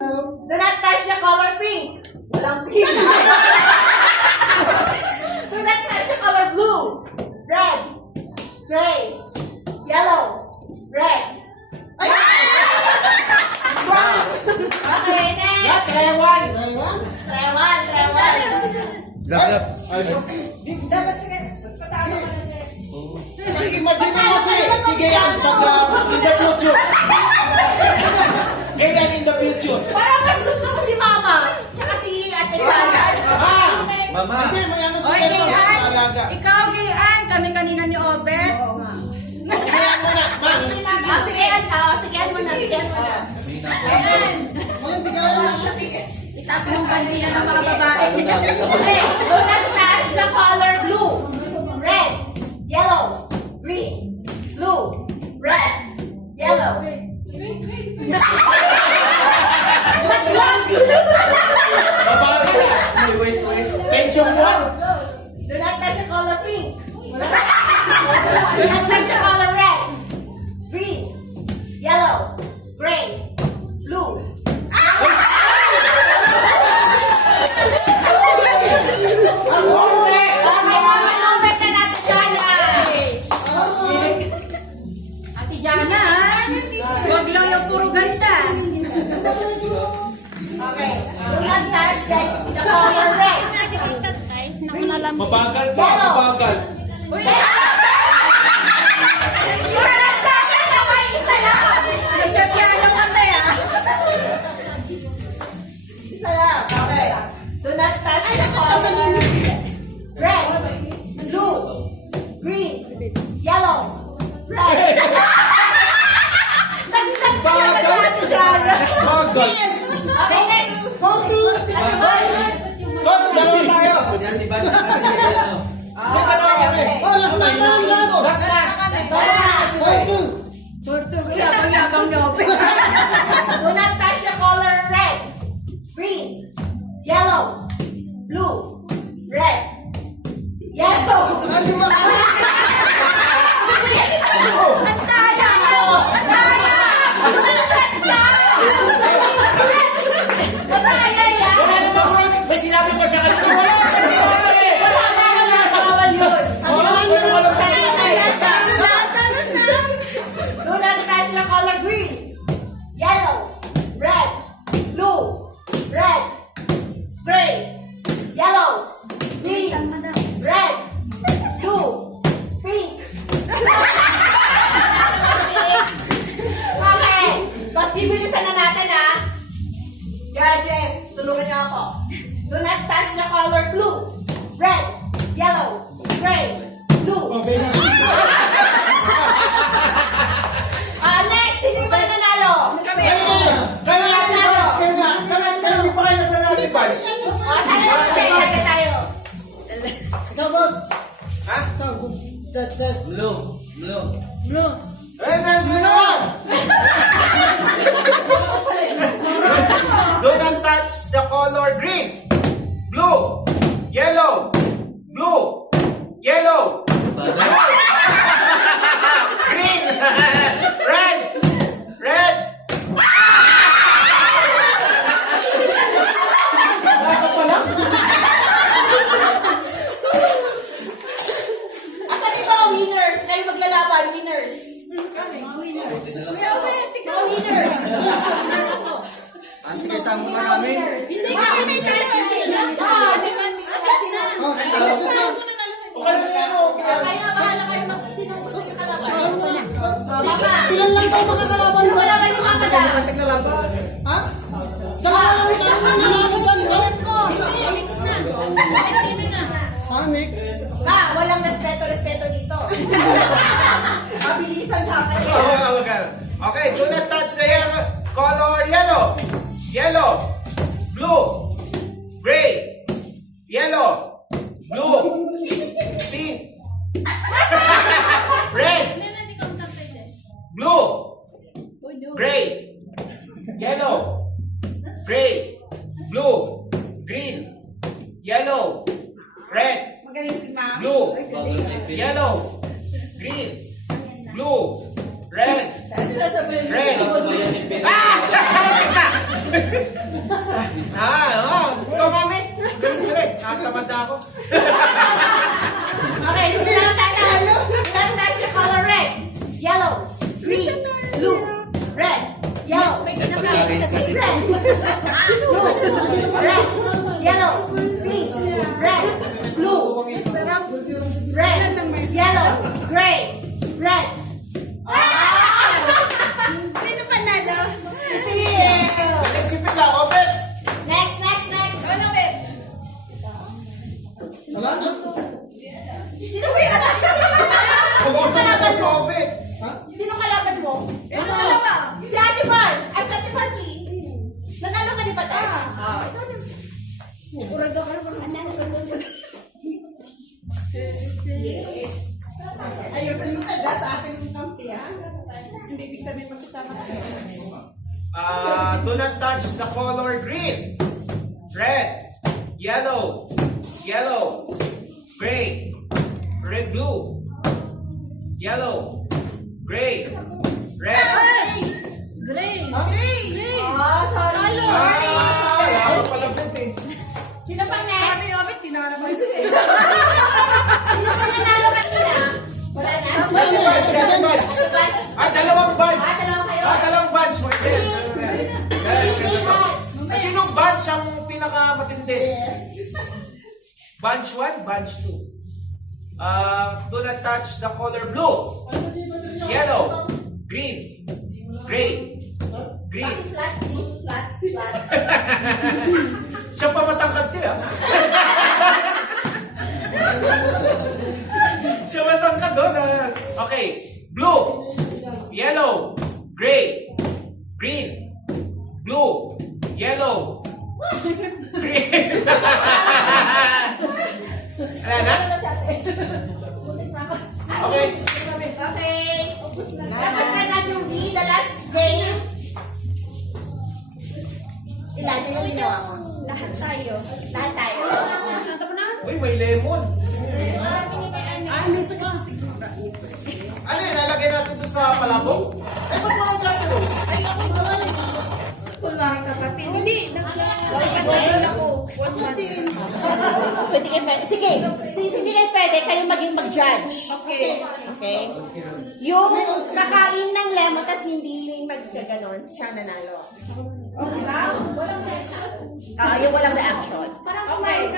Do not touch the color pink. Walang pink. Do not touch the color blue. Red. Gray. Yellow. Red. Okay, next. Try one. Try one. Dapat sige. Patalo ka na siya. Imagine mo si Gayan pag in the future. Gayan in the future. Parang mas gusto ko si Mama. Tsaka si Ate Janet. Mama. Kasi may ano si Oy, Gayan Gayan. alaga. Ikaw, Gayan. Kami kanina ni Obet. Si Gayan muna. Ma. Sige, Sigean mo na. Itaas mong kanina ng mga babae. Okay, do not touch the color blue. Red. Yellow. Green. Blue. Red. Yellow. Pension one. Do not touch the color pink. Do not touch the color red. Green. Yellow. Gray. Blue. Ate Jana, huwag lang yung puro ganda. Okay. Do not touch the color red. Mabagal to. Mabagal. Uy, isa lang! Isa lang tayo! Isa lang. Nagsabihan ka tayo. Isa lang. Okay. Do not touch the color red, blue, green, yellow, red. Bagal. Bagal. Okay, next. Ate Bosh. Coach, dalawa tayo. Last na. Yabang-yabang ni Obet. Do not touch the color red, green, yellow, blue, red, yellow. Ang daya! Ang daya! Mataya yan. Wala naman, Coach. May sinabi pa siya kanina. Wala. Wala. Bawal yun. Do not touch the color green, yellow, red, blue, red, gray, yellow, green, red, blue, pink. Okay. But bibilisan na natin ha. Judges, tulungan niyo ako. Do not touch the color blue, red, yellow, gray, blue. Next, hindi pa na nanalo. Kami. Kaya natin, Coach. Kaya hindi pa kayo naglalakad. Tayo. Ha? Blue. Eh, nasa naman! Do not touch the color green, blue, yellow, blue, yellow, green, red, red. Asan yung mga winners? Kayo maglalaban, winners. Kuya Wet, ikaw winners. Sige, sama na namin. Hindi ka may tayo. Kaya na bahala kayo magsinusunod yung kalaban. Ilan lang tayo makakalaban Ano ba? wala kayo mga kada? Ha? Dalawa lang tayo mananalo dyan. Mix na. Sino na? Ha, mix? Walang respeto dito. Mabilisan lang kayo. Okay, do not touch the color yellow, yellow, blue, gray, yellow, blue, pink, red, blue, gray, yellow, gray, blue, green, yellow, red, blue, yellow, green, blue, red, red. Ah! Ikaw, mami. Galing sila eh. Nakatamad na ako. Okay, do not touch the color red, yellow, green, blue, red, yellow, red, blue, red, yellow, pink, red, blue, red, yellow, gray, red. Sino panalo? Galing si Pila. Obet. Next. Ano, babe? Wala na. Sino ba yan? Pumunta na ka sa Obet. Sino kalaban mo? Ito ka na ba? Si Ate Van! At Ate Vanji! Nanalo ka ni Patay? Ayusin mo kada sa akin yung kampi, ha? Hindi ibig sabihin magsasama kayo. Do not touch the color green, red, yellow, gray, blue, yellow, gray, red. Gray! Sorry! Ako pala bet eh. Sino pang next? Sabi yung abit, tinarapan siya. Sino pang nanalo kanina? Wala na? Ate Badge. Batch. Dalawang badge. Dalawa kayo? Dalawang badge. Sinong badge ang pinakamatindi? Badge 1, badge 2. Do not touch the color blue, yellow, green, gray, green. Flat, please. Flat. Siya pa matangkad din ah. Siya matangkad doon ah. Okay. Blue, yellow, gray, green, blue, yellow, green. Wala na? Okay. Okay. Tapos na natin yung V, the last game. Ilan yung ginawa mo? Lahat tayo. Lahat tayo. Tapos na? Uy, may lemon. May sagot sa sigura. Ano yun? Nalagay natin ito sa palabok? Eh, ba't mga sa atin? Ay, ako naman. Wala kang kapatid. Hindi. Nagkakasin ako. What din? So, hindi kayo pwede. Sige, since hindi kayo pwede, kayo maging mag-judge. Okay. Okay? Yung kakain ng lemon, tas hindi magkaganon, siya nanalo. Walang reaction. Yung walang reaction. Okay.